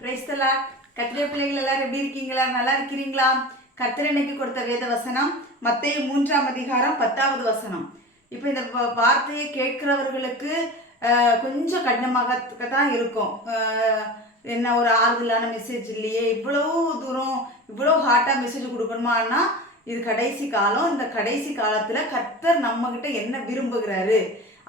பிரைஸ்தலா கத்திரிய பிள்ளைகள் எல்லாரும் எப்படி இருக்கீங்களா? நல்லா இருக்கிறீங்களா? கத்திர இன்னைக்கு கொடுத்த வேத வசனம் மத்திய மூன்றாம் அதிகாரம் பத்தாவது வசனம். இப்போ இந்த வார்த்தையை கேட்கிறவர்களுக்கு கொஞ்சம் கடினமாக தான் இருக்கும் என்ன ஒரு ஆறுதலான மெசேஜ் இல்லையே? இவ்வளோ தூரம் இவ்வளோ ஹார்ட்டாக மெசேஜ் கொடுக்கணுமான்னா இது கடைசி காலம். இந்த கடைசி காலத்தில் கர்த்தர் நம்மக்கிட்ட என்ன விரும்புகிறாரு?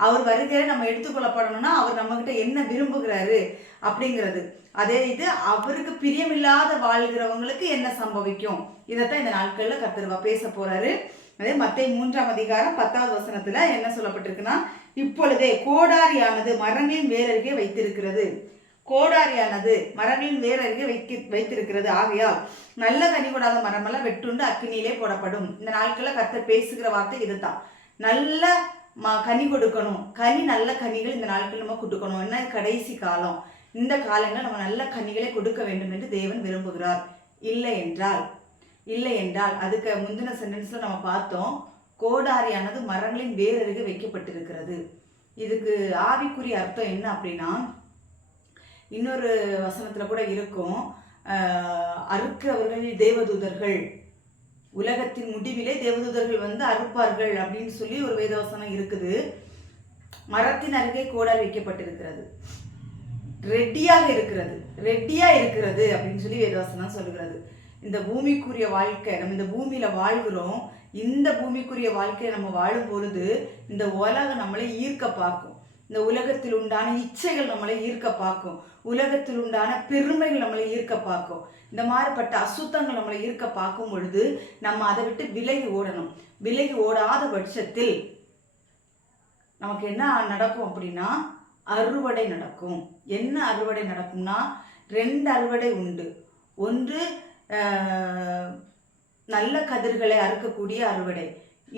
அவர் வருகிற நம்ம எடுத்துக்கொள்ளப்படணும்னா அவர் நம்மக்கிட்ட என்ன விரும்புகிறாரு? அப்படிங்கிறது. அதே இது அவருக்கு பிரியமில்லாத வாழ்கிறவங்களுக்கு என்ன சம்பவிக்கும்? இதைத்தான் இந்த நாட்களில் கத்துருவா பேச போறாரு. அதே மத்திய மூன்றாம் அதிகாரம் பத்தாவது வசனத்துல என்ன சொல்லப்பட்டிருக்குன்னா இப்பொழுதே கோடாரியானது மரங்களின் வேரருகே வைத்திருக்கிறது. கோடாரியானது மரங்களின் வேர் அருகே வைக்க வைத்திருக்கிறது. ஆகையால் நல்ல கனி கொடாத மரமெல்லாம் வெட்டுண்டு அக்கினியிலே போடப்படும். இந்த நாட்களில் கர்த்தர் பேசுகிற வார்த்தை இதுதான். நல்ல ம கனி கொடுக்கணும். கனி நல்ல கனிகள் இந்த நாட்கள் நம்ம கொடுக்கணும். என்ன? கடைசி காலம். இந்த காலங்களில் நம்ம நல்ல கனிகளை கொடுக்க வேண்டும் என்று தேவன் விரும்புகிறார். இல்லை என்றால் இல்லை என்றால் அதுக்கு முந்தின சென்டென்ஸில் நம்ம பார்த்தோம் கோடாரியானது மரங்களின் வேரருகே வைக்கப்பட்டிருக்கிறது. இதுக்கு ஆவிக்குரிய அர்த்தம் என்ன அப்படின்னா இன்னொரு வசனத்துல கூட இருக்கும் ஆஹ், அறுக்கிறவர்கள் தேவதூதர்கள் உலகத்தின் முடிவிலே தேவதூதர்கள் வந்து அறுப்பார்கள் அப்படின்னு சொல்லி ஒரு வேதவசனம் இருக்குது. மரத்தின் அருகே கோடார் வைக்கப்பட்டிருக்கிறது. ரெட்டியாக இருக்கிறது ரெட்டியாக இருக்கிறது அப்படின்னு சொல்லி வேதவாசனம் சொல்லுகிறது. இந்த பூமிக்குரிய வாழ்க்கை நம்ம இந்த பூமியில் வாழ்கிறோம் இந்த பூமிக்குரிய வாழ்க்கையை நம்ம வாழும் பொழுது இந்த உலகம் நம்மளை ஈர்க்க பார்க்கும். இந்த உலகத்தில் உண்டான இச்சைகள் நம்மளை ஈர்க்க பார்க்கும். உலகத்தில் உண்டான பெருமைகள் நம்மளை ஈர்க்க பார்க்கும். இந்த மாதிரிப்பட்ட அசுத்தங்கள் நம்மளை ஈர்க்க பார்க்கும் பொழுது நம்ம அதை விட்டு விலகி ஓடணும். விலகி ஓடாத பட்சத்தில் நமக்கு என்ன நடக்கும் அப்படின்னா அறுவடை நடக்கும். என்ன அறுவடை நடக்கும்னா ரெண்டு அறுவடை உண்டு. ஒன்று நல்ல கதிர்களை அறுக்கக்கூடிய அறுவடை.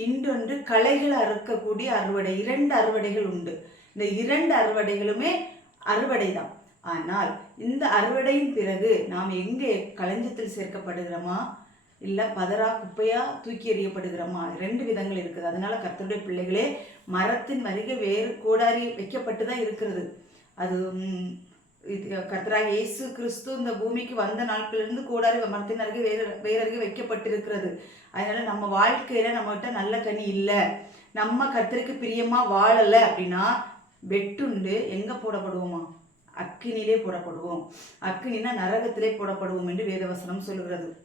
இன்னொன்று களைகளை அறுக்கக்கூடிய அறுவடை. இரண்டு அறுவடைகள் உண்டு. இந்த இரண்டு அறுவடைகளுமே அறுவடை தான் ஆனால் இந்த அறுவடையின் பிறகு நாம் எங்கே களஞ்சத்தில் சேர்க்கப்படுகிறோமா? இல்லை பதறா குப்பையா தூக்கி எறியப்படுகிறோமா? ரெண்டு விதங்கள் இருக்குது. அதனால கர்த்தருடைய பிள்ளைகளே மரத்தின் வருகை வேறு கோடாரி வைக்கப்பட்டு தான் இருக்கிறது. அது இது கர்த்தராக இயேசு கிறிஸ்து இந்த பூமிக்கு வந்த நாட்களிலிருந்து கூடாரி மரத்தின் அருகே வேறு வேறு அருகே வைக்கப்பட்டிருக்கிறது. அதனால நம்ம வாழ்க்கையில நம்மகிட்ட நல்ல கனி இல்லை. நம்ம கர்த்தருக்கு பிரியமா வாழலை அப்படின்னா வெட்டுண்டு எங்க போடப்படுவோமா? அக்கினிலே போடப்படுவோம். அக்கினினா நரகத்திலே போடப்படுவோம் என்று வேதவசனம் சொல்கிறது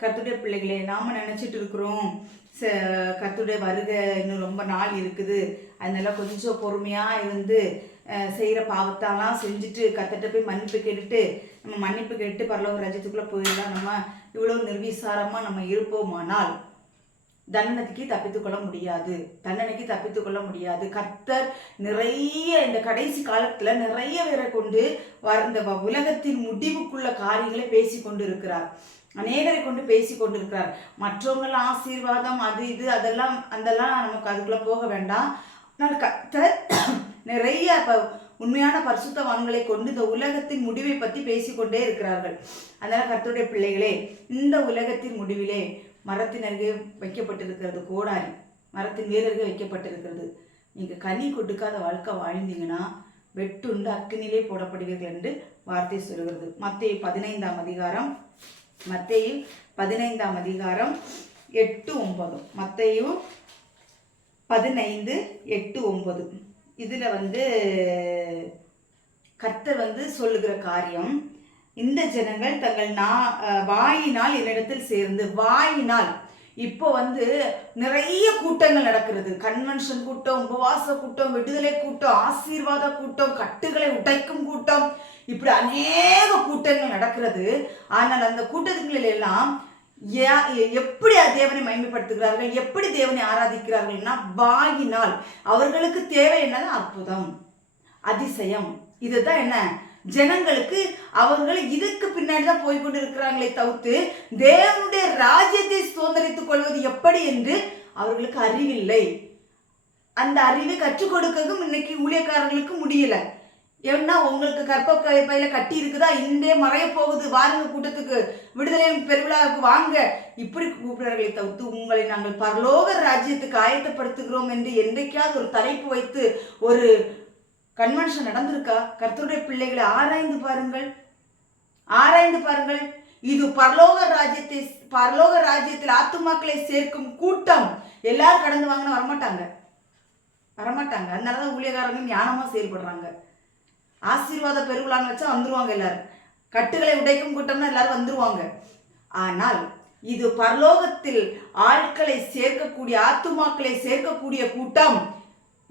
கர்த்தருடைய பிள்ளைகளே நாம் நினச்சிட்டு இருக்கிறோம். ச- கர்த்தருடைய வருகை இன்னும் ரொம்ப நாள் இருக்குது. அதனால கொஞ்சம் பொறுமையாக இருந்து செய்கிற பாவத்தாலாம் செஞ்சுட்டு கர்த்தர்ட்ட போய் மன்னிப்பு கேட்டுட்டு நம்ம மன்னிப்பு கேட்டு பரலோக ராஜ்யத்துக்குள்ள போயிடலாம். நம்ம இவ்வளோ நிர்விசாரமாக நம்ம இருப்போமானால் தண்டனைக்கு தப்பித்துக்கொள்ள முடியாது. தண்டனைக்கு தப்பித்துக்கொள்ள முடியாது. கர்த்தர் நிறைய இந்த கடைசி காலத்தில் நிறைய பேரை கொண்டு வர இந்த வ- உலகத்தின் முடிவுக்குள்ள காரியங்களை பேசி கொண்டு இருக்கிறார் அநேகரை கொண்டு பேசி கொண்டிருக்கிறார் மற்றவங்கள ஆசீர்வாதம் அது இது அதெல்லாம் அதெல்லாம் நமக்கு அதுக்குள்ளே போக வேண்டாம். ஆனால் கர்த்தர் நிறைய உண்மையான பரிசுத்தவான்களை கொண்டு இந்த உலகத்தின் முடிவை பற்றி பேசிக்கொண்டே இருக்கிறார்கள். அதனால் கர்த்தருடைய பிள்ளைகளே இந்த உலகத்தின் முடிவிலே மரத்தின் அருகே வைக்கப்பட்டிருக்கிறது கோடாரி. மரத்தின் வேரருகே வைக்கப்பட்டிருக்கிறது. நீங்கள் கனி கொடுக்காத வாழ்க்கை வாழ்ந்தீங்கன்னா வெட்டுண்டு அக்கினிலே போடப்படுவீர்கள் என்று வார்த்தை சொல்கிறது. மத்திய பதினைந்தாம் அதிகாரம் மத்திய பதினைந்தாம் அதிகாரம் எட்டு ஒன்பது. மத்தையும் பதினைந்து எட்டு ஒன்பது. இதில் வந்து கர்த்தர் வந்து சொல்லுகிற காரியம் இந்த ஜனங்கள் தங்கள் நா வாயினால் என்னிடத்தில் சேர்ந்து வாயினால் இப்போ வந்து நிறைய கூட்டங்கள் நடக்கிறது. கன்வென்ஷன் கூட்டம் உபவாச கூட்டம் விடுதலை கூட்டம் ஆசீர்வாத கூட்டம் கட்டுகளை உடைக்கும் கூட்டம். இப்படி அநேக கூட்டங்கள் நடக்கிறது. ஆனால் அந்த கூட்டங்களில் எல்லாம் எப்படி தேவனை மகிமைப்படுத்துகிறார்கள்? எப்படி தேவனை ஆராதிக்கிறார்கள்னா வாயினால். அவர்களுக்கு தேவை என்னது? அற்புதம். அதிசயம். இதுதான் என்ன? ஜனங்களுக்கு அவர்கள் இதுக்கு பின்னாடி தான் போய் கொண்டு இருக்கிறாங்களே தவிர்த்து தேவனுடைய ராஜ்யத்தை சுதந்திரித்துக் கொள்வது எப்படி என்று அவர்களுக்கு அறிவில்லை. அந்த அறிவை கற்றுக் கொடுக்கவும் இன்னைக்கு ஊழியக்காரர்களுக்கு முடியல. ஏன்னா உங்களுக்கு கற்ப பையில கட்டி இருக்குதா இந்தே மறைய போகுது. வாருங்க கூட்டத்துக்கு. விடுதலை பெருவிழாவுக்கு வாங்க. இப்படி கூப்பிடுறார்களே தவிர்த்து உங்களை நாங்கள் பரலோக ராஜ்யத்துக்கு ஆயத்தப்படுத்துகிறோம் என்று என்றைக்காவது ஒரு தலைப்பு வைத்து ஒரு கன்வென்ஷன் நடந்திருக்கா? கர்த்தருடைய பிள்ளைகளை ஆராய்ந்து பாருங்கள். ஆராய்ந்து பாருங்கள். இது பரலோக ராஜ்யத்தை பரலோக ராஜ்யத்தில் ஆத்துமாக்களை சேர்க்கும் கூட்டம். எல்லாரும் கடந்து வாங்கினா வரமாட்டாங்க. வரமாட்டாங்க. அதனாலதான் ஊழியக்காரங்க ஞானமாக செயல்படுறாங்க. ஆசீர்வாத பெருவிழான்னு வச்சா வந்துருவாங்க எல்லாரும். கட்டுகளை உடைக்கும் கூட்டம்னா எல்லாரும் வந்துருவாங்க. ஆனால் இது பரலோகத்தில் ஆட்களை சேர்க்கக்கூடிய ஆத்துமாக்களை சேர்க்கக்கூடிய கூட்டம்.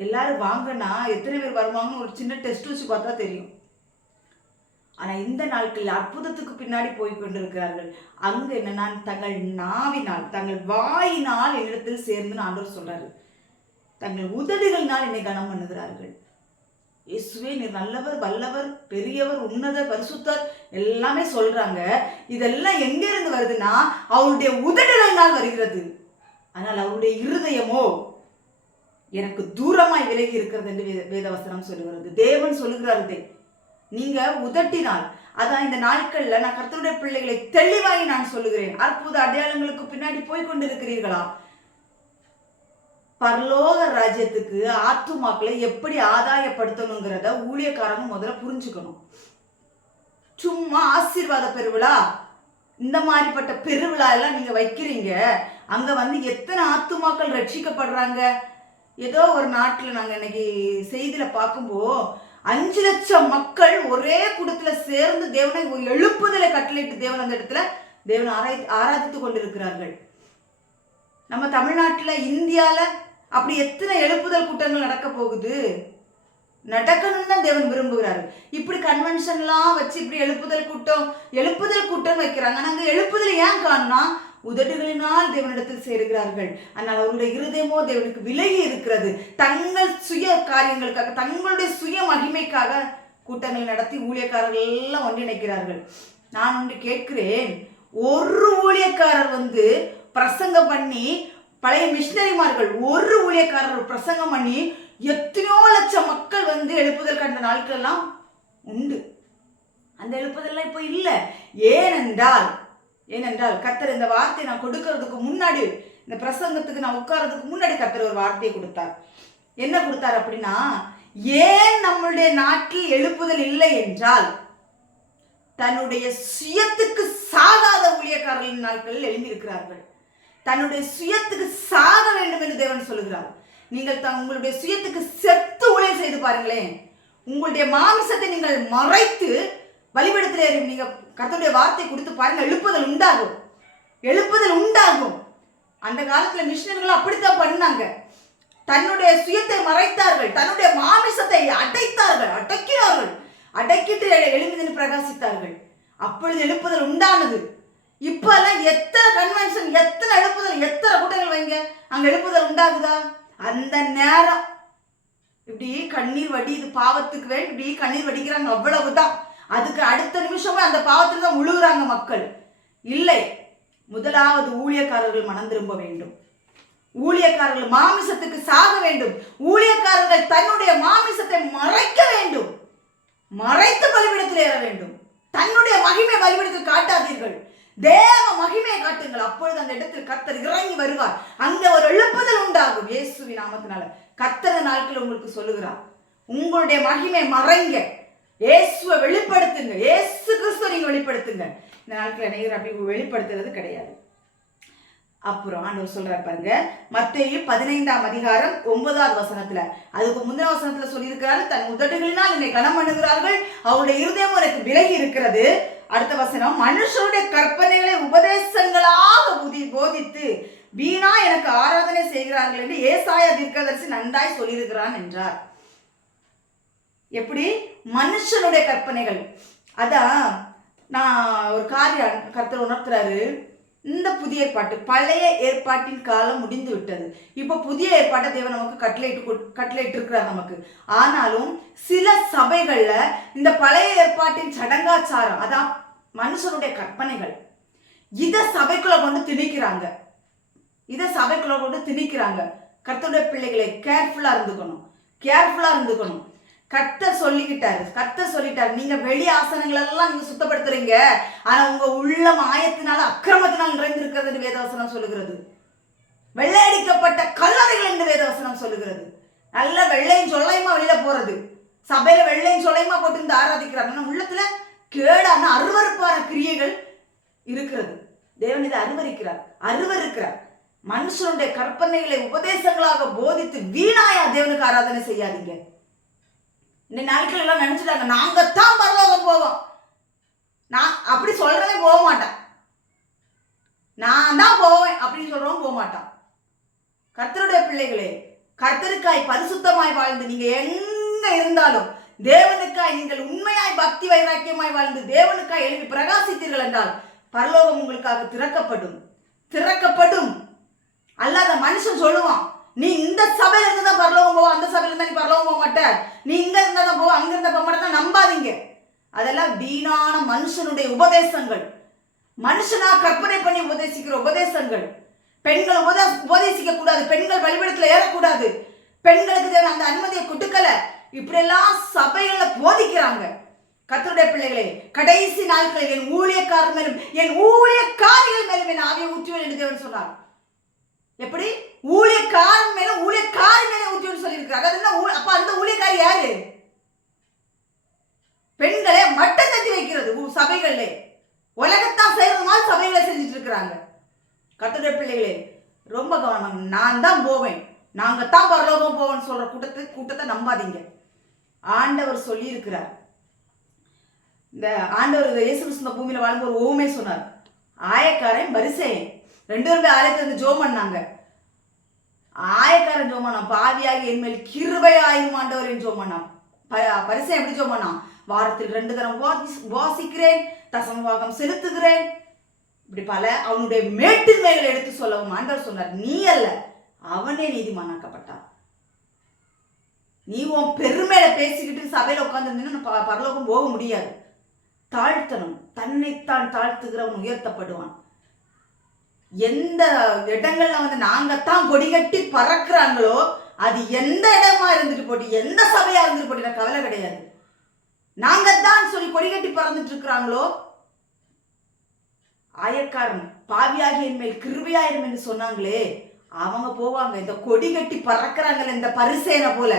எல்லாரும் வாங்கினா எத்தனை பேர் வருவாங்கன்னு ஒரு சின்ன டெஸ்ட் வச்சு பார்த்தா தெரியும். ஆனால் இந்த நாட்களில் அற்புதத்துக்கு பின்னாடி போய் கொண்டிருக்கிறார்கள். அங்கு என்னன்னா தங்கள் நாவினால் தங்கள் வாயினால் என்னிடத்தில் சேர்ந்து ஆண்டவர் சொல்றாரு. தங்கள் உதடுகளினால் என்னை கனம் பண்ணுகிறார்கள். இயேசுவே நீர் நல்லவர் வல்லவர் பெரியவர் உன்னத பரிசுத்தர் எல்லாமே சொல்றாங்க. இதெல்லாம் எங்க இருந்து வருதுன்னா அவருடைய உதடுகளினால் வருகிறது. ஆனால் அவருடைய இருதயமோ எனக்கு தூரமாய் விலகி இருக்கிறது என்று வேத- வேதவசனம் சொல்லுகிறது. தேவன் சொல்லுகிறாரு நீங்க உதட்டினால் அதான் இந்த நாட்கள்ல நான் கர்த்தருடைய பிள்ளைகளை தெளிவாகி நான் சொல்லுகிறேன். அற்புத அடையாளங்களுக்கு பின்னாடி போய் கொண்டிருக்கிறீர்களா? பரலோக ராஜ்யத்துக்கு ஆத்துமாக்களை எப்படி ஆதாயப்படுத்தணுங்கிறத ஊழியக்காரங்க முதல்ல புரிஞ்சுக்கணும். சும்மா ஆசீர்வாத பெருவிழா. இந்த மாதிரிப்பட்ட பெருவிழா எல்லாம் நீங்க வைக்கிறீங்க. அங்க வந்து எத்தனை ஆத்துமாக்கள் ரட்சிக்கப்படுறாங்க? ஏதோ ஒரு நாட்டில் நாங்கள் இன்னைக்கு செய்தியில பார்க்கும்போது அஞ்சு லட்சம் மக்கள் ஒரே குடத்துல சேர்ந்து தேவனை ஒரு எழுப்புதலை கட்டளையிட்டு தேவன் அந்த இடத்துல தேவனை ஆராய் ஆராதித்து கொண்டிருக்கிறார்கள். நம்ம தமிழ்நாட்டில் இந்தியாவில் அப்படி எத்தனை எழுப்புதல் கூட்டங்கள் நடக்க போகுது? நடக்கணும்னு தான் தேவன் விரும்புகிறாரு. இப்படி கன்வென்ஷன்லாம் வச்சு இப்படி எழுப்புதல் கூட்டம் எழுப்புதல் கூட்டம் வைக்கிறாங்க. நாங்கள் எழுப்புதல் ஏன் காணும்னா உதடுகளினால் தேவனிடத்தில் சேருகிறார்கள். ஆனால் அவருடைய இருதயமோ தேவனுக்கு விலகி இருக்கிறது. தங்கள் சுய காரியங்களுக்காக தங்களுடைய சுய மகிமைக்காக கூட்டங்கள் நடத்தி ஊழியக்காரர்கள் எல்லாம் ஒன்றிணைக்கிறார்கள். நான் ஒன்று கேட்கிறேன். ஒரு ஊழியக்காரர் வந்து பிரசங்கம் பண்ணி பழைய மிஷினரிமார்கள் ஒரு ஊழியக்காரர் பிரசங்கம் பண்ணி எத்தனையோ லட்சம் மக்கள் வந்து எழுப்புதல் கண்ட நாட்கள்லாம் உண்டு. அந்த எழுப்புதல்லாம் இப்போ இல்லை. ஏனென்றால் ஏனென்றால் கத்தர் இந்த வார்த்தையை நான் கொடுக்கறதுக்கு முன்னாடி இந்த பிரசங்கத்துக்கு நான் உட்கார்றதுக்கு முன்னாடி கத்தர் ஒரு வார்த்தையை கொடுத்தார். என்ன கொடுத்தார் அப்படின்னா ஏன் நம்மளுடைய நாட்டில் எழுப்புதல் இல்லை என்றால் தன்னுடைய சுயத்துக்கு சாகாத ஊழியக்காரர்களின் நாட்களில் எழுந்திருக்கிறார்கள் தன்னுடைய சுயத்துக்கு சாக வேண்டும் என்று தேவன் சொல்லுகிறார். நீங்கள் த- உங்களுடைய சுயத்துக்கு செத்து ஊழியம் செய்து பாருங்களேன். உங்களுடைய மாமிசத்தை நீங்கள் மறைத்து வழிபடத்திலே நீங்கள் கத்தனுடைய வார்த்தை கொடுத்து பாருங்க எழுப்புதல் உண்டாகும். எழுப்புதல் உண்டாகும். அந்த காலத்தில் மிஷினர்கள் அப்படித்தான் பண்ணாங்க. தன்னுடைய சுயத்தை மறைத்தார்கள். தன்னுடைய மாமிசத்தை அடைத்தார்கள். அடைக்கிறார்கள். அடக்கிட்டு எழு- பிரகாசித்தார்கள். அப்பொழுது எழுப்புதல் உண்டானது. இப்பெல்லாம் எத்தனை கன்வென்ஷன் எத்தனை எழுப்புதல் எத்தனை கூட்டங்கள் வைங்க? அங்கே எழுப்புதல் உண்டாகுதா? அந்த நேரம். இப்படி கண்ணீர் வடியுது பாவத்துக்கு வேண்டி இப்படி கண்ணீர் வடிக்கிறாங்க அவ்வளவுதான். அதுக்கு அடுத்த நிமிஷமே அந்த பாவத்தில் தான் உழுகுறாங்க மக்கள். இல்லை முதலாவது ஊழியக்காரர்கள் மனம் திரும்ப வேண்டும். ஊழியக்காரர்கள் மாமிசத்துக்கு சாக வேண்டும். ஊழியக்காரர்கள் தன்னுடைய மாமிசத்தை மறைக்க வேண்டும். மறைத்து பலிபிடத்தில் ஏற வேண்டும். தன்னுடைய மகிமை பலிபிடத்தில் காட்டாதீர்கள். தேவ மகிமையை காட்டுங்கள். அப்பொழுது அந்த இடத்தில் கத்தர் இறங்கி வருவார். அங்க ஒரு எழுப்புதல் உண்டாகும். இயேசுவி நாமத்தினால. கத்தர இந்த நாட்கள் உங்களுக்கு சொல்லுகிறார். உங்களுடைய மகிமை மறைங்க. இயேசுவை வெளிப்படுத்துங்க இயேசு கிறிஸ்துவ நீங்க வெளிப்படுத்துங்க இந்த நாட்கள் அநேகர் அப்படி வெளிப்படுத்துறது கிடையாது. அப்புறம் ஆண்டவர் சொல்றாரு பாருங்க. மத்தேயு பதினைந்தாம் அதிகாரம் ஒன்பதாவது வசனத்துல. அதுக்கு முந்தின வசனத்துல சொல்லியிருக்கிறாரு தன் உதடுகளினால் என்னை கனம் பண்ணுகிறார்கள் அவருடைய இருதயம் எனக்கு விலகி இருக்கிறது. அடுத்த வசனம் மனுஷருடைய கற்ப உபதேசங்களாக புதி போதித்து வீணா எனக்கு ஆராதனை செய்கிறார்கள் என்று ஏசாய தீர்க்கதரிசி நன்றாய் சொல்லியிருக்கிறான் என்றார். எப்படி? மனுஷனுடைய கற்பனைகள். அதான் நான் ஒரு காரியம் கர்த்தர் உணர்த்துறாரு. இந்த புதிய ஏற்பாட்டு பழைய ஏற்பாட்டின் காலம் முடிந்து விட்டது. இப்போ புதிய ஏற்பாட்டை தேவன் நமக்கு கட்டளையிட்டு கட்டளையிட்டு இருக்கிறார் நமக்கு. ஆனாலும் சில சபைகள்ல இந்த பழைய ஏற்பாட்டின் சடங்காச்சாரம் அதான் மனுஷனுடைய கற்பனைகள். இதை சபைக்குள்ள கொண்டு திணிக்கிறாங்க. இதை சபைக்குள்ள கொண்டு திணிக்கிறாங்க. கர்த்தருடைய பிள்ளைகளை கேர்ஃபுல்லாக இருந்துக்கணும். கேர்ஃபுல்லாக இருந்துக்கணும். கர்த்தர் சொல்லிக்கிட்டாரு. கர்த்தர் சொல்லிட்டாரு. நீங்க வெளி ஆசனங்கள் எல்லாம் நீங்க சுத்தப்படுத்துறீங்க. ஆனா உங்க உள்ளம் ஆயத்தினால் அக்கிரமத்தினால் நிறைந்திருக்கிறது வேதவசனம் சொல்லுகிறது. வெள்ளையடிக்கப்பட்ட கல்லறைகள் என்று வேதவசனம் சொல்லுகிறது. நல்ல வெள்ளையும் சொல்லையுமா வெளியில போறது? சபையில வெள்ளையும் சொல்லையுமா போட்டு இருந்து ஆராதிக்கிறாங்க. ஆனா உள்ளத்துல கேடான அருவருப்பான கிரியைகள் இருக்கிறது. தேவன் இதை அருவருக்கிறார் அருவருக்கிறார். மனுஷனுடைய கற்பனைகளை உபதேசங்களாக போதித்து வீணாயா தேவனுக்கு ஆராதனை செய்யாதீங்க. இந்த நாட்கள் எல்லாம் நினைச்சிட்டாங்க நாங்க தான் பரலோகம் போவோம். நான் அப்படி சொல்றதே போக மாட்டான். நான் தான் போவேன் அப்படின்னு சொல்றவங்க போக மாட்டான். கர்த்தருடைய பிள்ளைகளே கர்த்தருக்காய் பரிசுத்தமாய் வாழ்ந்து நீங்க எங்க இருந்தாலும் தேவனுக்காய் நீங்கள் உண்மையாய் பக்தி வைராக்கியமாய் வாழ்ந்து தேவனுக்காய் எழுதி பிரகாசித்தீர்கள் என்றால் பரலோகம் உங்களுக்காக திறக்கப்படும். திறக்கப்படும். அல்லாத மனுஷன் சொல்லுவான் நீ இந்த சபையில இருந்து தான் பரலோகம் போவோம் அந்த சபையில இருந்தா நீ பரலோகம் போக மாட்ட. நீ இங்க இருந்தா தான் போவோம் அங்க இருந்தா போக மாட்டேன் நம்பாதீங்க. அதெல்லாம் வீணான மனுஷனுடைய உபதேசங்கள். மனுஷனா கற்பனை பண்ணி உபதேசிக்கிற உபதேசங்கள். பெண்கள் உபத உபதேசிக்க கூடாது. பெண்கள் வழிபடத்துல ஏறக்கூடாது. பெண்களுக்கு தேவை அந்த அனுமதியை கொடுக்கல. இப்படியெல்லாம் சபைகளை போதிக்கிறாங்க. கத்தருடைய பிள்ளைகளே கடைசி நாட்களில் என் ஊழியக்காரர் மேலும் என் ஊழியக்காரிகள் மேலும் என் ஆவியை ஊற்றுவேன் என்று தேவன் சொன்னார். எப்படி? ஊழியக்காரன் மேல ஊழியக்காரி மேல ஊற்றுவேன் சொல்லியிருக்கிறார். அது ஊ- அப்ப அந்த ஊழியக்காரி யாரு? பெண்களை மட்டம் தட்டி வைக்கிறது ஊ- சபைகள்ல. உலகத்தான் செய்யறது மாதிரி சபைகளை செஞ்சுட்டு இருக்கிறாங்க. கத்துடைய பிள்ளைகளே ரொம்ப கவனம் நான் தான் போவேன். நாங்க தான் பரலோகம் போவோம்னு சொல்ற கூட்டத்தை கூட்டத்தை நம்பாதீங்க. ஆண்டவர் சொல்லியிருக்கிறார். இந்த ஆண்டவர் இந்த இயேசு கிறிஸ்து பூமியில் வாழும்போது ஒரு ஓமே சொன்னார். ஆயக்காரன் பரிசேயன். ரெண்டு பேருமே ஆலயத்தில் வந்து ஜோம் பண்ணாங்க. ஆயக்காரன் ஜோம் பண்ணான். பாவியாகி என் மேல் கிருபை ஆயிரும் ஆண்டவரின் ஜோம் பண்ணான். பரிசை எப்படி ஜோம் பண்ணான்? வாரத்தில் ரெண்டு தரம் வாசிக்கிறேன் தசமவாகம் தசமபாகம் செலுத்துகிறேன். இப்படி பல அவனுடைய மேட்டுமைகளை எடுத்து சொல்லவும் ஆண்டவர் சொன்னார். நீ அல்ல அவனே நீதிமானாக்கப்பட்டான். நீ உன் பெருமையில பேசிக்கிட்டு சபையில உட்காந்துருந்தீங்கன்னா பரலோகம் போக முடியாது. தாழ்த்தணும். தன்னைத்தான் தாழ்த்துகிறவன் உயர்த்தப்படுவான். எந்த இடங்கள்ல வந்து நாங்கத்தான் கொடி கட்டி பறக்குறாங்களோ அது எந்த இடமா இருந்துட்டு போட்டு எந்த சபையா இருந்துட்டு போட்டு எனக்கு கவலை கிடையாது. நாங்க தான் சொல்லி கொடி கட்டி பறந்துட்டு இருக்கிறாங்களோ ஆயக்காரன் பாவியாகியன் மேல் கிருபையாயிரும் என்று சொன்னாங்களே அவங்க போவாங்க. இந்த கொடி கட்டி பறக்கிறாங்கல்ல இந்த பரிசேனை போல.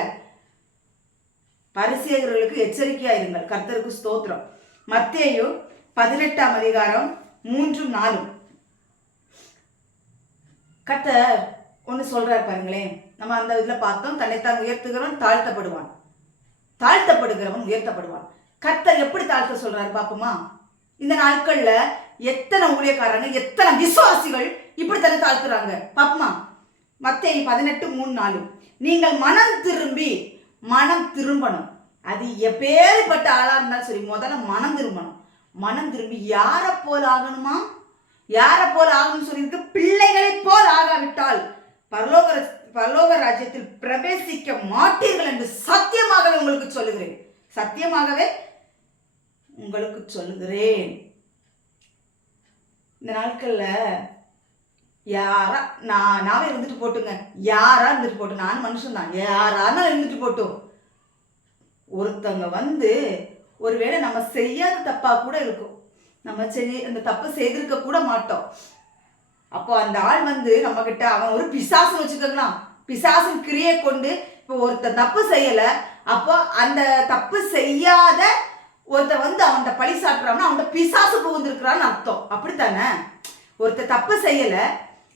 பரிசேகர்களுக்கு எச்சரிக்கையாயிருங்கள் கர்த்தருக்கு ஸ்தோத்திரம். மத்தேயு பதினெட்டாம் அதிகாரம் மூன்றும் நாலும். கர்த்தர் ஒன்று சொல்றாரு பாருங்களேன். நம்ம அந்த இதில் பார்த்தோம் தன்னைத்தான் உயர்த்துகிறவன் தாழ்த்தப்படுவான். தாழ்த்தப்படுகிறவன் உயர்த்தப்படுவான். கர்த்தர் எப்படி தாழ்த்த சொல்றாரு பாப்போமா? இந்த நாட்கள்ல எத்தனை ஊழியக்காரங்க எத்தனை விசுவாசிகள் இப்படி தன்னை தாழ்த்துறாங்க. பாப்போமா? மத்தேயு பதினெட்டு மூணு நாலு. நீங்கள் மனம் திரும்பி மனம் திரும்பணும். அது எப்பேற்பட்ட ஆளாக இருந்தாலும் சரி முதல்ல மனம் திரும்பணும். மனம் திரும்பி யாரை போல் ஆகணுமா? யாரை போல் ஆகணும்னு சொல்லியிருக்கு பிள்ளைகளை போல் ஆகாவிட்டால் பரலோக பரலோக ராஜ்யத்தில் பிரவேசிக்க மாட்டீர்கள் என்று சத்தியமாகவே உங்களுக்கு சொல்லுகிறேன். சத்தியமாகவே உங்களுக்கு சொல்லுகிறேன். இந்த நாட்களில் யாரா நான் நாவே இருந்துட்டு போட்டுங்க. யாரா இருந்துட்டு போட்டு நான் மனுஷன் தான் யாரானாலும் இருந்துட்டு போட்டோம். ஒருத்தவங்க வந்து ஒருவேளை நம்ம செய்யாத தப்பாக கூட இருக்கும். நம்ம செய் அந்த தப்பு செய்திருக்க கூட மாட்டோம். அப்போ அந்த ஆள் வந்து நம்ம கிட்ட அவன் ஒரு பிசாசு வச்சுக்கலாம் பிசாசின் கிரியை கொண்டு இப்போ ஒருத்தன் தப்பு செய்யலை அப்போ அந்த தப்பு செய்யாத ஒருத்தன் வந்து அவன்கிட்ட பழி சாட்டுறான்னா அவன்கிட்ட பிசாசு புகுந்திருக்கிறான்னு அர்த்தம். அப்படித்தானே? ஒருத்தன் தப்பு செய்யலை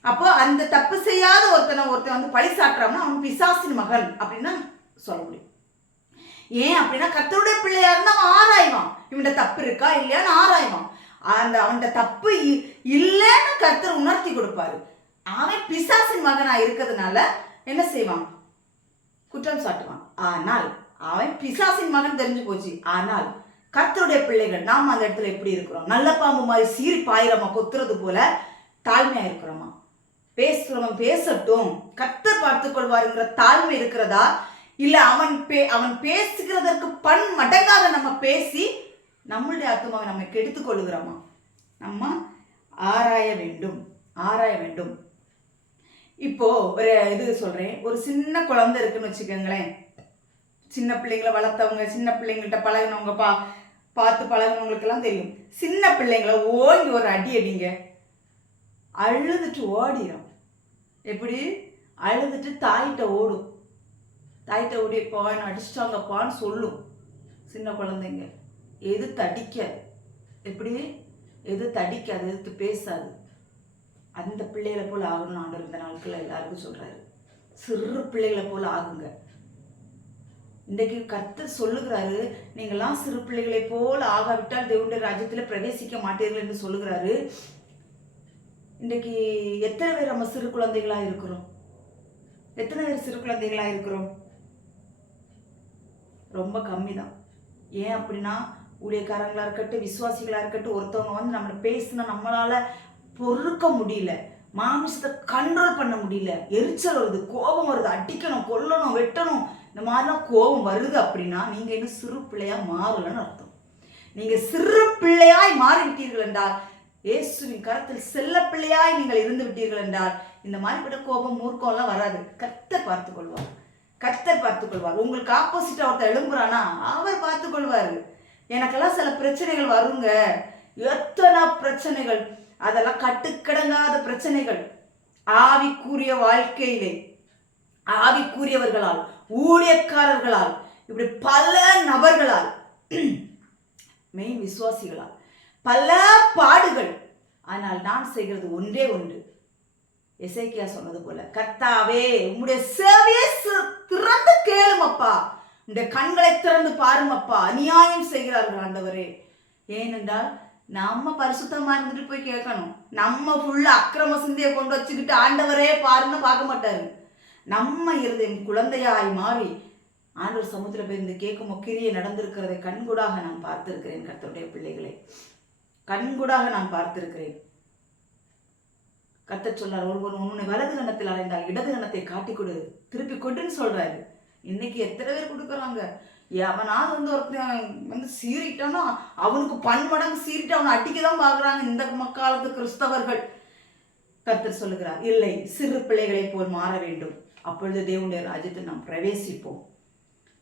அப்போ அந்த தப்பு செய்யாத ஒருத்தனை ஒருத்தன் வந்து பழி சாட்டுறான்னா அவன் பிசாசின் மகன் அப்படின்னா சொல்ல முடியும். ஏன் அப்படின்னா கத்தருடைய பிள்ளையா இருந்தா அவன் ஆராய்வான். இவன்ட தப்பு இருக்கா இல்லையான்னு ஆராய்வான். அந்த அவன்கிட்ட தப்பு இல்லைன்னு கத்தர் உணர்த்தி கொடுப்பாரு. அவன் பிசாசின் மகனா இருக்கிறதுனால என்ன செய்வான்? குற்றம் சாட்டுவான். ஆனால் அவன் பிசாசின் மகன் தெரிஞ்சு போச்சு. ஆனால் கத்தருடைய பிள்ளைகள் நாம் அந்த இடத்துல எப்படி இருக்கிறோம்? நல்ல பாம்பு மாதிரி சீறி பாயிரமா கொத்துறது போல தாழ்மையா இருக்கிறோமா? பேசுறவன் பேசட்டும். கத்தர் பார்த்து கொள்வாருங்கிற தாழ்மை இருக்கிறதா? இல்ல அவன் பே அவன் பேசுகிறதற்கு பன் மடங்காக நம்ம பேசி நம்மளுடைய ஆத்மாவை நம்ம கெடுத்து கொள்ளுகிறோமா? நம்ம ஆராய வேண்டும் ஆராய வேண்டும். இப்போ ஒரு இது சொல்றேன். ஒரு சின்ன குழந்தை இருக்குன்னு வச்சுக்கோங்களேன். சின்ன பிள்ளைங்களை வளர்த்தவங்க சின்ன பிள்ளைங்கள்ட்ட பழகினவங்க பா பார்த்து பழகினவங்களுக்கெல்லாம் தெரியும். சின்ன பிள்ளைங்கள ஓங்கி ஒரு அடி அடிங்க. அழுதுட்டு ஓடிடும் எப்படி? அழுதுட்டு தாயிட்ட ஓடும். தாய் ஓடி இப்போ என்ன அடிச்சிட்டாங்கப்பான்னு சொல்லும். சின்ன குழந்தைங்க எது தடிக்காது. எப்படி? எது தடிக்காது எதிர்த்து பேசாது. அந்த பிள்ளைகளை போல் ஆகணும்னு ஆண்டவர் இந்த நாட்களில் எல்லாருக்கும் சொல்கிறாரு சிறு பிள்ளைகளை போல் ஆகுங்க. இன்றைக்கு கத்து சொல்லுகிறாரு நீங்களாம் சிறு பிள்ளைகளை போல் ஆகாவிட்டால் தேவனுடைய ராஜ்யத்தில் பிரவேசிக்க மாட்டீர்கள் என்று சொல்லுகிறாரு. இன்றைக்கு எத்தனை பேர் நம்ம சிறு குழந்தைகளாக இருக்கிறோம்? எத்தனை பேர் சிறு குழந்தைகளாக இருக்கிறோம்? ரொம்ப கம்மி தான் ஏன் அப்படின்னா ஊழியக்காரங்களாக இருக்கட்டும் விசுவாசிகளாக இருக்கட்டும் ஒருத்தவங்க வந்து நம்மளை பேசினா நம்மளால் பொறுக்க முடியல. மாமிசத்தை கண்ட்ரோல் பண்ண முடியல. எரிச்சல் வருது கோபம் வருது அடிக்கணும் கொல்லணும் வெட்டணும். இந்த மாதிரிலாம் கோபம் வருது அப்படின்னா நீங்கள் இன்னும் சிறு பிள்ளையாக மாறலன்னு அர்த்தம். நீங்கள் சிறு பிள்ளையாய் மாறிவிட்டீர்கள் என்றால் இயேசுவின் கரத்தில் செல்ல பிள்ளையாய் நீங்கள் இருந்து விட்டீர்கள் என்றால் இந்த மாதிரிப்பட்ட கோபம் மூர்க்கம்லாம் வராது. கத்த பார்த்து கொள்வார் கர்த்தர் பார்த்துக்கொள்வார். உங்களுக்கு ஆப்போசிட் ஒருத்தர் எழும்புறானா அவர் பார்த்துக்கொள்வார். எனக்கெல்லாம் சில பிரச்சனைகள் வருங்க. எத்தனை பிரச்சனைகள்? அதெல்லாம் கட்டுக்கடங்காத பிரச்சனைகள். ஆவிக்குரிய வாழ்க்கையிலே ஆவிக்குரியவர்களால் ஊழியக்காரர்களால் இப்படி பல நபர்களால் மெயின் விசுவாசிகளால் பல பாடுகள். ஆனால் நான் செய்கிறது ஒன்றே ஒன்று. எசைக்கியா சொன்னது போல கர்த்தாவே உங்களுடைய சேவையை திறந்து கேளுமப்பா. இந்த கண்களை திறந்து பாரும் அப்பா அநியாயம் செய்கிறார்கள் ஆண்டவரே. ஏனென்றால் நம்ம பரிசுத்தமா இருந்துட்டு போய் கேட்கணும். நம்ம ஃபுல்லா அக்கிரம சிந்தையை கொண்டு வச்சுக்கிட்டு ஆண்டவரே பாருன்னு பார்க்க மாட்டாரு. நம்ம இருதயம் குழந்தையாய் மாறி ஆண்டவர் சமுத்திர போய் இந்த கேட்கும் கிரியை நடந்திருக்கிறதை கண்கூடாக நான் பார்த்திருக்கிறேன் கர்த்தருடைய பிள்ளைகளை. கண்கூடாக நான் பார்த்திருக்கிறேன். கர்த்தர் சொல்றார் ஒருவன் உன்னை வலது கணத்தில் அடைந்தால் இடது கணத்தை காட்டி கொடு திருப்பி கொடுன்னு சொல்றாரு. இன்னைக்கு எத்தனை பேர் கொடுக்குறாங்க? எவனாவது வந்து ஒருத்தன் வந்து சீறிட்டானா அவனுக்கு பன்மடங்கு சீறிட்டு அவனை அடிக்க தான் பார்க்குறாங்க இந்த மக்காலத்து கிறிஸ்தவர்கள். கர்த்தர் சொல்லுகிறார் இல்லை சிறு பிள்ளைகளை போல் மாற வேண்டும். அப்பொழுது தேவனுடைய ராஜ்யத்தில் நாம் பிரவேசிப்போம்.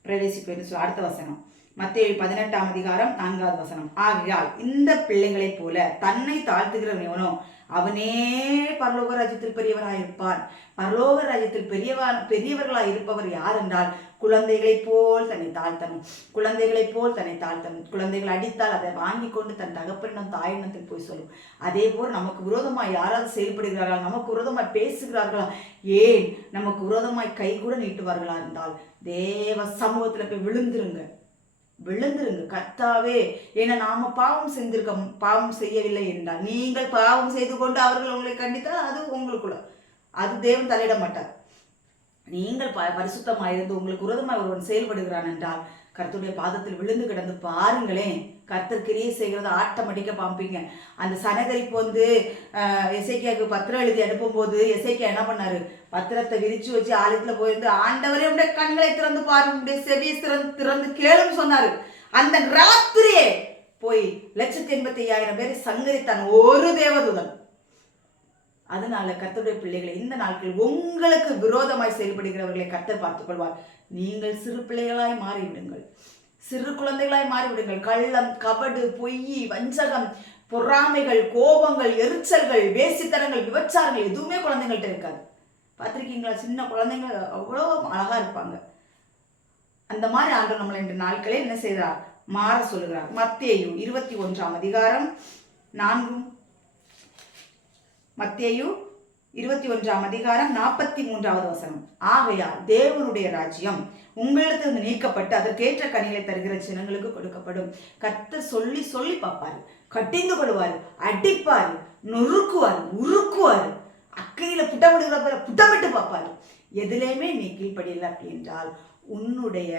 பிரவேசிப்போம் சொல்லி அடுத்த வசனம். மத்திய பதினெட்டாம் அதிகாரம் நான்காவது வசனம். ஆகையால் இந்த பிள்ளைகளைப் போல தன்னை தாழ்த்துகிறவனோ அவனே பரலோக ராஜ்யத்தில் பெரியவராயிருப்பான் பரலோக ராஜ்யத்தில் பெரியவா பெரியவர்களாய் இருப்பவர் யார் என்றால் குழந்தைகளைப் போல் தன்னை தாழ்த்தணும். குழந்தைகளைப் போல் தன்னை தாழ்த்தணும். குழந்தைகள் அடித்தால் அதை வாங்கி கொண்டு தன் தகப்பனிடம் தாயினத்தில் போய் சொல்லும். அதே போல் நமக்கு விரோதமாய் யாராவது செயல்படுகிறார்களா? நமக்கு விரோதமாய் பேசுகிறார்களா? ஏன்? நமக்கு விரோதமாய் கை கூட நீட்டுவார்களா? இருந்தால் தேவ சமூகத்தில் போய் விழுந்துருங்க. விழுந்துருங்க. கர்த்தாவே ஏன்னா நாம பாவம் செஞ்சிருக்க பாவம் செய்யவில்லை என்றால் நீங்கள் பாவம் செய்து கொண்டு அவர்கள் உங்களை கண்டித்தால் அது உங்களுக்குள்ள அது தேவன் தலையிட மாட்டார். நீங்கள் ப பரிசுத்தமாக இருந்து உங்களுக்கு உரதமாக ஒருவன் செயல்படுகிறான் என்றால் கர்த்தருடைய பாதத்தில் விழுந்து கிடந்து பாருங்களேன். கர்த்தர் கிரியை செய்கிறத ஆட்டோமேட்டிக்காக பாம்பீங்க. அந்த சனகரிப்பு வந்து எசைக்கியாவுக்கு பத்திரம் எழுதி அனுப்பும்போது எசைக்கியா என்ன பண்ணாரு? பத்திரத்தை விரிச்சு வச்சு ஆலயத்தில் போயிருந்து ஆண்டவரே உடைய கண்களை திறந்து பாருங்க உடைய செவியை திறந்து திறந்து கேளுன்னு சொன்னார். அந்த ராத்திரியே போய் லட்சத்தி எண்பத்தி ஐயாயிரம் பேர் சங்கரித்தான் ஒரு தேவதுதன். அதனால கர்த்தருடைய பிள்ளைகளை இந்த நாட்களில் உங்களுக்கு விரோதமாய் செயல்படுகிறவர்களை கர்த்தர் பார்த்துக் கொள்வார் நீங்கள் சிறு பிள்ளைகளாய் மாறிவிடுங்கள். சிறு குழந்தைகளாய் மாறிவிடுங்கள். கள்ளம் கபடு பொய் வஞ்சகம் பொறாமைகள் கோபங்கள் எரிச்சல்கள் வேசித்தனங்கள் விபச்சாரங்கள் எதுவுமே குழந்தைங்கள்ட்ட இருக்காது. பார்த்துருக்கீங்களா? சின்ன குழந்தைங்க அவ்வளோ அழகா இருப்பாங்க. அந்த மாதிரி ஆண்டு நம்மளை இந்த நாட்களே என்ன செய்கிறார்? மாற சொல்லுகிறார். மத்தேயு இருபத்தி ஒன்றாம் அதிகாரம் நான்கும் மத்தேயு இருபத்தி ஒன்றாம் அதிகாரம் நாற்பத்தி மூன்றாவது வசனம். ஆகையால் தேவனுடைய ராஜ்யம் உங்களிடத்திலிருந்து நீக்கப்பட்டு அதற்கேற்ற கனிகளை தருகிற ஜனங்களுக்கு கொடுக்கப்படும். கத்த சொல்லி சொல்லி பார்ப்பாரு. கட்டிந்து கொள்வார் அடிப்பார் நொறுக்குவார் உருக்குவார். அக்கையில புட்டமிடுகிற போல புட்டமிட்டு பார்ப்பார். எதுலேயுமே நீ கீழ்ப்படியல அப்படி என்றால் உன்னுடைய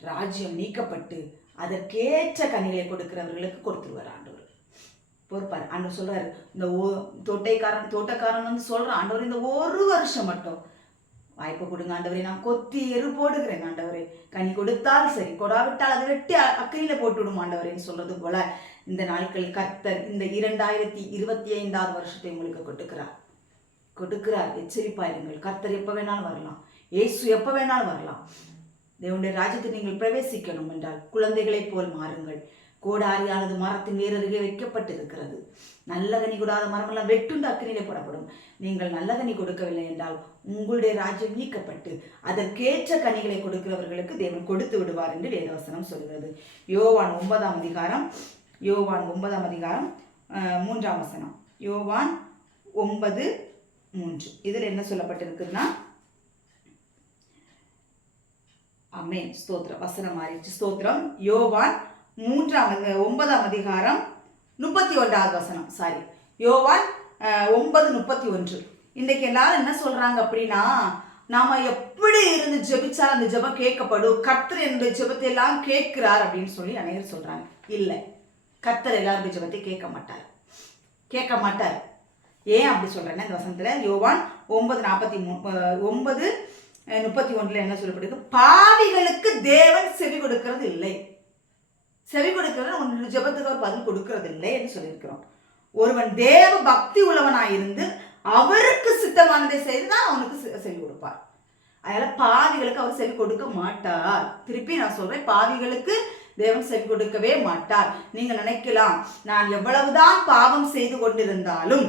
ராஜ்யம் நீக்கப்பட்டு அதற்கேற்ற கனிகளை கொடுக்கிறவர்களுக்கு கொடுத்துருவார் பொறுப்பார். ஆண்டவர் சொல்றாரு இந்த ஓ தோட்டைக்காரன் தோட்டக்காரன் வந்து சொல்றான் ஆண்டவர் இந்த ஒரு வருஷம் மட்டும் வாய்ப்பு கொடுங்க ஆண்டவரே நான் கொத்தி எரு போடுகிறேன் ஆண்டவரே. கனி கொடுத்தால் சரி கொடாவிட்டால் அதை வெட்டி அ- போட்டு விடும் ஆண்டவரேன்னு சொல்றது போல இந்த நாட்கள் கர்த்தர் இந்த இரண்டாயிரத்தி இருபத்தி ஐந்தாவது வருஷத்தை உங்களுக்கு கொடுக்கிறார். கொடுக்கிறார். எச்சரிப்பாயிருங்கள் கர்த்தர் எப்போ வேணாலும் வரலாம். இயேசு எப்போ வேணாலும் வரலாம். தேவனுடைய ராஜ்யத்தை நீங்கள் பிரவேசிக்கணும் என்றால் குழந்தைகளைப் போல் மாறுங்கள். கோடாரியானது மரத்தின் வேறருகே வைக்கப்பட்டிருக்கிறது. நல்ல கனி கொடாத மரமெல்லாம் வெட்டுண்டு அக்கினியிலே போடப்படும். நீங்கள் நல்ல கனி கொடுக்கவில்லை என்றால் உங்களுடைய ராஜ்யம் நீக்கப்பட்டு அதற்கேற்ற கனிகளை கொடுக்கிறவர்களுக்கு தேவன் கொடுத்து விடுவார் என்று வேதவசனம் சொல்கிறது. யோவான் ஒன்பதாம் அதிகாரம் யோவான் ஒன்பதாம் அதிகாரம் மூன்றாம் வசனம். யோவான் ஒன்பது மூன்று. இதில் என்ன சொல்லப்பட்டிருக்குன்னா அமேன். ஸ்தோத்திரம். வசனம் மாறிடுச்சு. ஸ்தோத்திரம். யோவான் மூன்றாம் ஒன்பதாம் அதிகாரம் முப்பத்தி ஒன்றாவது வசனம். சாரி யோவான் ஒன்பது முப்பத்தி ஒன்று இன்றைக்கு எல்லாரும் என்ன சொல்கிறாங்க அப்படின்னா நாம் எப்படி இருந்து ஜெபிச்சா அந்த ஜெபம் கேட்கப்படும். கத்தர் என்னுடைய ஜெபத்தை எல்லாம் கேட்கிறார் அப்படின்னு சொல்லி அநேகர் சொல்கிறாங்க இல்லை. கத்தர் எல்லாருடைய ஜெபத்தை கேட்க மாட்டார். கேட்க மாட்டார். ஏன் அப்படி சொல்கிறேன்னா இந்த வசனத்தில் யோவான் ஒன்பது நாற்பத்தி மூ ஒன்பது முப்பத்தி ஒன்றில் என்ன சொல்லப்படுது? பாவிகளுக்கு தேவன் செவி கொடுக்கறது இல்லை. செவி கொடுக்கிறது உன்னுடைய ஜபத்துக்கு அவர் பதில் கொடுக்கிறது இல்லை என்று சொல்லியிருக்கிறோம். ஒருவன் தேவ பக்தி உள்ளவனாயிருந்து அவருக்கு சித்தமானதை செய்து தான் அவனுக்கு செவி கொடுப்பார். அதனால் பாவிகளுக்கு அவர் செவி கொடுக்க மாட்டார். திருப்பி நான் சொல்கிறேன் பாவிகளுக்கு தேவன் செவி கொடுக்கவே மாட்டார். நீங்கள் நினைக்கலாம் நான் எவ்வளவுதான் பாவம் செய்து கொண்டிருந்தாலும்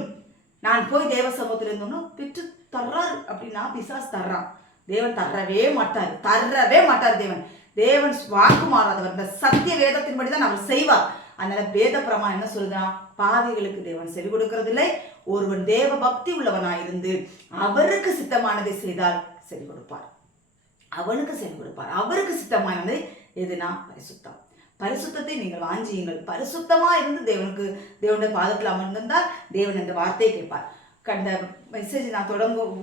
நான் போய் தேவ சமூகத்தில் இருந்தோம்னா பெற்று தர்றார். அப்படின்னா பிசாஸ் தர்றான். தேவன் தரவே மாட்டார். தரவே மாட்டார் தேவன். தேவன் வாக்கு மாறாதவர். இந்த சத்திய வேதத்தின்படி தான் அவர் செய்வார். அதனால வேத பிரமாணம் என்ன சொல்லுதான் பாவிகளுக்கு தேவன் செவி கொடுக்கறதில்லை ஒருவன் தேவ பக்தி உள்ளவனாயிருந்து அவருக்கு சித்தமானதை செய்தால் செவி கொடுப்பார். அவனுக்கு செவி கொடுப்பார். அவருக்கு சித்தமானது எதுனா பரிசுத்தம். பரிசுத்தத்தை நீங்கள் வாஞ்சியுங்கள். பரிசுத்தமா இருந்து தேவனுக்கு தேவனுடைய பாதத்தில் அமர்ந்திருந்தால் தேவன் இந்த வார்த்தையை கேட்பார். கண்ட மெசேஜ் நான் தொடங்கும்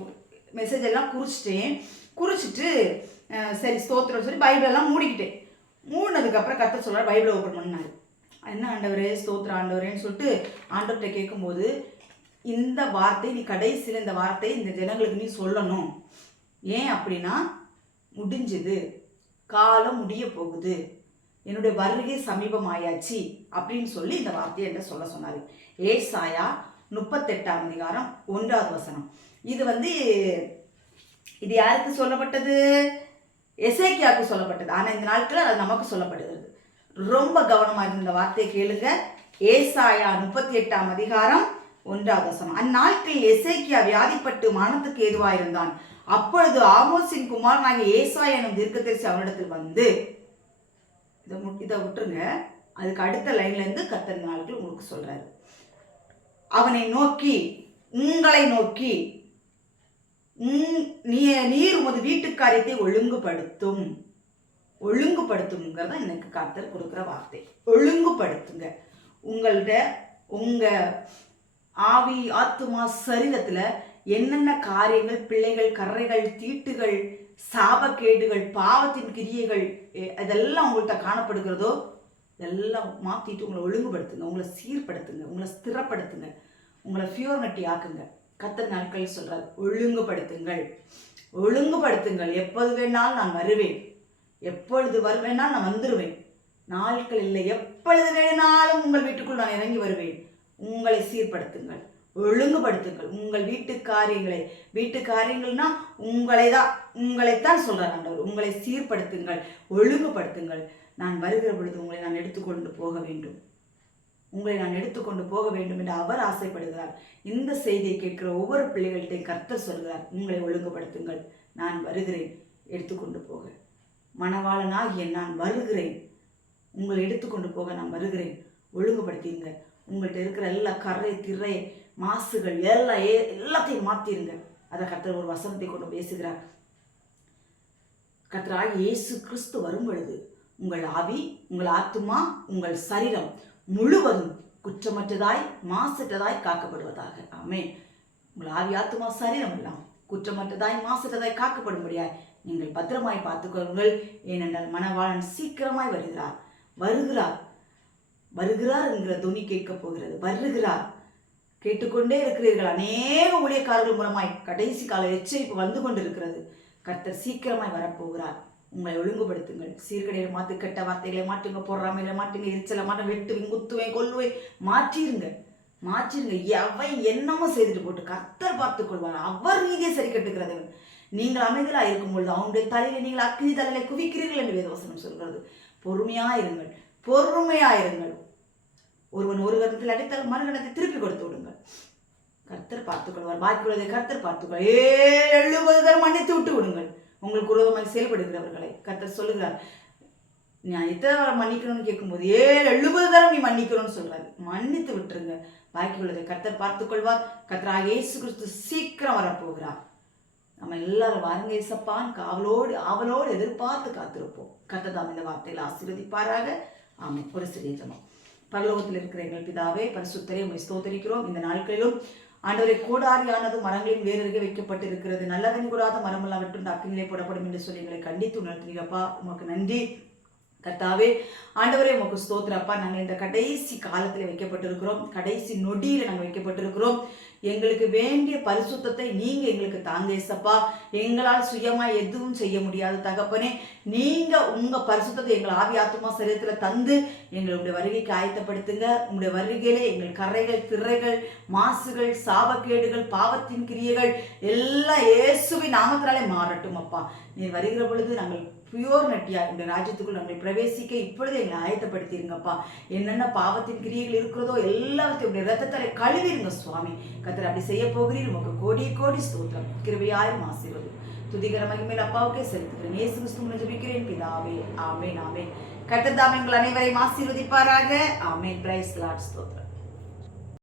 மெசேஜ் எல்லாம் குறிச்சிட்டேன். குறிச்சிட்டு சரி ஸ்தோத்திரம் சொல்லி பைபிளெல்லாம் மூடிக்கிட்டேன் மூடினதுக்கப்புறம் கத்த சொல்கிறார் பைபிளை ஓப்பன் பண்ணார். என்ன ஆண்டவரே ஸ்தோத்திர ஆண்டவரேன்னு சொல்லிட்டு ஆண்டவர்கிட்ட கேட்கும்போது இந்த வார்த்தை நீ கடைசியில் இந்த வார்த்தை இந்த ஜனங்களுக்கு நீ சொல்லணும். ஏன் அப்படின்னா முடிஞ்சது. காலம் முடிய போகுது. என்னுடைய வருகை சமீபமாயாச்சு அப்படின்னு சொல்லி இந்த வார்த்தையை என்ன சொல்ல சொன்னார். ஏசாயா முப்பத்தெட்டாம் அதிகாரம் ஒன்றாவது வசனம். இது வந்து இது யாருக்கு சொல்லப்பட்டது? எசேக்கியாவுக்கு சொல்லப்பட்டது. ஆனால் இந்த நாட்களில் அது நமக்கு சொல்லப்படுகிறது. ரொம்ப கவனமாக இருந்த இந்த வார்த்தையை கேளுங்க. ஏசாயா முப்பத்தி எட்டாம் அதிகாரம் ஒன்றாவது வசனம். அந்நாட்களில் எசேக்கியா வியாதிப்பட்டு மரணத்துக்கு ஏதுவாயிருந்தான். அப்பொழுது ஆமோசின் குமார் நாங்கள் ஏசாயா எனும் தீர்க்கதரிசி அவனிடத்தில் வந்து இதை மு- இதை விட்டுருங்க. அதுக்கு அடுத்த லைன்லேருந்து கத்தர் நாட்கள் உங்களுக்கு சொல்கிறாரு அவனை நோக்கி உங்களை நோக்கி நீர் உமது வீட்டு காரியத்தை ஒழுங்குபடுத்தும். ஒழுங்குபடுத்துங்கிறத எனக்கு கர்த்தர் கொடுக்குற வார்த்தை. ஒழுங்குபடுத்துங்க. உங்கள்ட உங்க ஆவி ஆத்துமா சரீரத்துல என்னென்ன காரியங்கள் பிள்ளைகள் கரைகள் தீட்டுகள் சாபக்கேடுகள் பாவத்தின் கிரியைகள் இதெல்லாம் உங்கள்கிட்ட காணப்படுகிறதோ இதெல்லாம் மாற்றிட்டு உங்களை ஒழுங்குபடுத்துங்க. உங்களை சீர்படுத்துங்க. உங்களை ஸ்திரப்படுத்துங்க. உங்களை ஃபியூர்னட்டி ஆக்குங்க கத்தர் நாட்கள் சொல்றார் ஒழுங்குபடுத்துங்கள். ஒழுங்குபடுத்துங்கள். எப்போது வேணாலும் நான் வருவேன். எப்பொழுது வருவேன்னா நான் வந்துடுவேன் நாட்கள் இல்லை. எப்பொழுது வேணாலும் உங்கள் வீட்டுக்குள் நான் இறங்கி வருவேன். உங்களை சீர்படுத்துங்கள். ஒழுங்குபடுத்துங்கள். உங்கள் வீட்டு காரியங்களை வீட்டு காரியங்கள்னா உங்களை தான் உங்களைத்தான் சொல்கிறார் ஆண்டவர். உங்களை சீர்படுத்துங்கள். ஒழுங்குபடுத்துங்கள். நான் வருகிற பொழுது உங்களை நான் எடுத்துக்கொண்டு போக வேண்டும். உங்களை நான் எடுத்துக்கொண்டு போக வேண்டும் என்று அவர் ஆசைப்படுகிறார். இந்த செய்தியை கேட்கிற ஒவ்வொரு பிள்ளைகள்கிட்டையும் கர்த்தர் சொல்கிறார் உங்களை ஒழுங்குபடுத்துங்கள் நான் வருகிறேன் எடுத்துக்கொண்டு போக. மணவாளனாகிய நான் வருகிறேன். உங்களை எடுத்துக்கொண்டு போக நான் வருகிறேன். ஒழுங்குபடுத்திடுங்க உங்கள்கிட்ட இருக்கிற எல்லா கரை திரை மாசுகள் எல்லாம் ஏ- எல்லாத்தையும் மாற்றிருங்க அதை கர்த்தர் ஒரு வசனத்தை கொண்டு பேசுகிறார். கர்த்தராக இயேசு கிறிஸ்து வரும் பொழுது உங்கள் ஆவி உங்கள் ஆத்துமா உங்கள் சரீரம் முழுவதும் குற்றமற்றதாய் மாசற்றதாய் காக்கப்படுவதாக. ஆமே உங்கள் ஆவி ஆத்துமா சரீரம் எல்லாம் குற்றமற்றதாய் மாசற்றதாய் காக்கப்படும்படியாய் நீங்கள் பத்திரமாய் பார்த்துக்கொள்ளுங்கள். ஏனென்றால் மணவாளன் சீக்கிரமாய் வருகிறார். வருகிறார். வருகிறார் என்கிற துணி கேட்கப் போகிறது. வருகிறார். கேட்டுக்கொண்டே இருக்கிறீர்கள். அநேக ஊழியக்காரர்கள் மூலமாய் கடைசி கால எச்சரிப்பு வந்து கொண்டிருக்கிறது. கர்த்தர் சீக்கிரமாய் வரப்போகிறார். உங்களை ஒழுங்குபடுத்துங்கள். சீர்கடையில் மாற்று கெட்ட வார்த்தைகளை மாட்டுங்க பொறாமையில மாட்டுங்க எரிச்சலை மாட்டேன் வெட்டுவேன் குத்துவேன் கொல்லுவேன். மாற்றிருங்க மாற்றிருங்க எவை என்னமோ செய்துட்டு போட்டு கத்தர் பார்த்து கொள்வார். அவர் நீதியை சரி கட்டுக்கிறது நீங்கள் அமைதலாக இருக்கும் பொழுது அவனுடைய தலையில நீங்கள் அக்னி தலையில குவிக்கிறீர்கள் என்று வேதவசனம் சொல்கிறது. பொறுமையா இருங்கள். பொறுமையா இருங்கள். ஒருவன் ஒரு கணத்தில் அடித்தால் மறுகணத்தை திருப்பி கொடுத்து விடுங்கள். கர்த்தர் பார்த்துக்கொள்வார் பாக்கியுள்ளதை கர்த்தர் பார்த்துக்கொள் எழுபது தரம் மன்னித்து விட்டு விடுங்கள். உங்களுக்கு விரோதமாக செயல்படுகிறவர்களை கர்த்தர் சொல்லுகிறார். நான் எத்தனை தடவை மன்னிக்கணும்னு கேட்கும்போது ஏழு எழுபது தரம் நீ மன்னிக்கணும்னு சொல்கிறாரு மன்னித்து விட்டுருங்க. பாக்கி உள்ளதை கத்தர் பார்த்துக்கொள்வார் கத்தராக இயேசு கிறிஸ்து சீக்கிரம் வரப்போகிறார். நம்ம எல்லாரும் வாருங்க இசப்பான் காவலோடு ஆவலோடு எதிர்பார்த்து காத்திருப்போம். கர்த்ததாம் இந்த வார்த்தையில் ஆசீர்வதிப்பாராக. ஆமை ஒரு சிறிய ஜெபம் பரலோகத்தில் இருக்கிற எங்கள் பிதாவே பரிசுத்தரே உங்களை ஸ்தோத்தரிக்கிறோம். இந்த நாட்களிலும் ஆண்டவரை கோடாரியானது மரங்களின் வேறருகே வைக்கப்பட்டு இருக்கிறது நல்லதன் கூடாத மரமெல்லாம் விட்டு அக்கினிலே போடப்படும் என்று சொல்லி எங்களை கண்டித்து உணர்த்தினீங்கப்பா உமக்கு நன்றி. கர்த்தாவே ஆண்டவரே உமக்கு ஸ்தோத்திரப்பா நாங்கள் இந்த கடைசி காலத்தில் வைக்கப்பட்டிருக்கிறோம். கடைசி நொடியில் நாங்கள் வைக்கப்பட்டிருக்கிறோம். எங்களுக்கு வேண்டிய பரிசுத்தத்தை நீங்க எங்களுக்கு தாங்க ஏசப்பா. எங்களால் சுயமா எதுவும் செய்ய முடியாது தகப்பனே நீங்க உங்க பரிசுத்தத்தை எங்கள் ஆவி ஆத்மா சரீரத்தில் தந்து எங்களுடைய வருகைக்கு ஆயத்தப்படுத்துங்க. உங்களுடைய வருகையிலே எங்கள் கரைகள் திரைகள் மாசுகள் சாபக்கேடுகள் பாவத்தின் கிரியைகள் எல்லாம் இயேசுவின் நாமத்தினாலே மாறட்டும் அப்பா. நீ வருகிற பொழுது நாங்கள் பியூர் நட்டியா? இந்த ராஜ்யத்துக்குள் நம்மை பிரவேசிக்க இப்பொழுது எங்களை ஆயத்தப்படுத்திருங்கப்பா. என்னென்ன பாவத்தின் கிரியைகள் இருக்கிறதோ எல்லாத்தையும் உடைய ரத்தத்தாலே கழுவிருங்க சுவாமி. கத்தர் அப்படி செய்ய போகிறீர். உமக்கு கோடி கோடி ஸ்தோத்திரம். கிருபையாயிரம் ஆசீர்வதி துதிகர மகிமேல் அப்பாவுக்கே செலுத்துகிறேன். இயேசு கிறிஸ்து ஜபிக்கிறேன். பிதாவே ஆமென் நாமே கத்தர் தாம் எங்கள் அனைவரையும் ஆசீர்வதிப்பாராக. ஆமென். பிரைஸ் லாட் ஸ்தோத்திரம்.